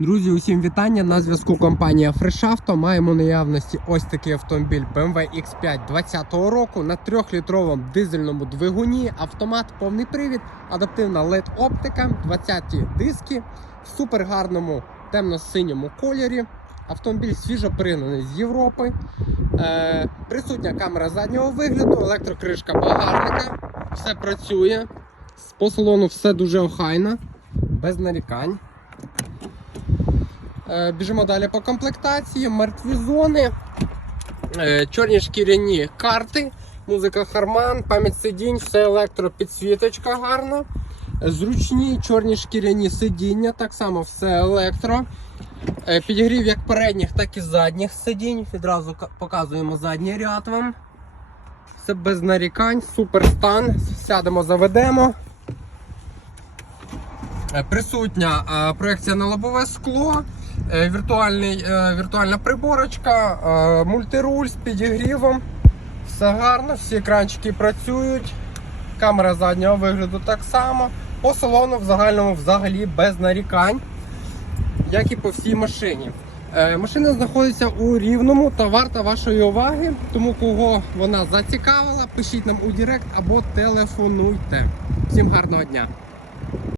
Друзі, усім вітання. На зв'язку компанія Auto. Маємо наявності ось такий автомобіль BMW X5 2020 року на 3-літровому дизельному двигуні, автомат, повний привід, адаптивна LED-оптика, 20-ті диски в супер гарному темно-синьому кольорі. Автомобіль свіжо пригнаний з Європи. Е, присутня камера заднього вигляду, електрокришка багажника. Все працює. По салону все дуже охайно, без нарікань. Е, Біжимо далі по комплектації, мертві зони, е, чорні шкіряні карти, музика Харман, пам'ять сидінь, все електро, підсвіточка гарна. Зручні чорні шкіряні сидіння, так само все електро. Е, Підігрів як передніх, так і задніх сидінь. Відразу показуємо задній ряд вам. Все без нарікань, супер стан. Сядемо, заведемо. Присутня проекція на лобове скло, віртуальний, е, віртуальна приборочка, е, мультируль з підігрівом. Все гарно, всі екранчики працюють. Камера заднього вигляду так само. По салону в загальному взагалі без нарікань, як і по всій машині. Е, Машина знаходиться у рівному та варта вашої уваги. Тому кого вона зацікавила, пишіть нам у Директ або телефонуйте. Всім гарного дня!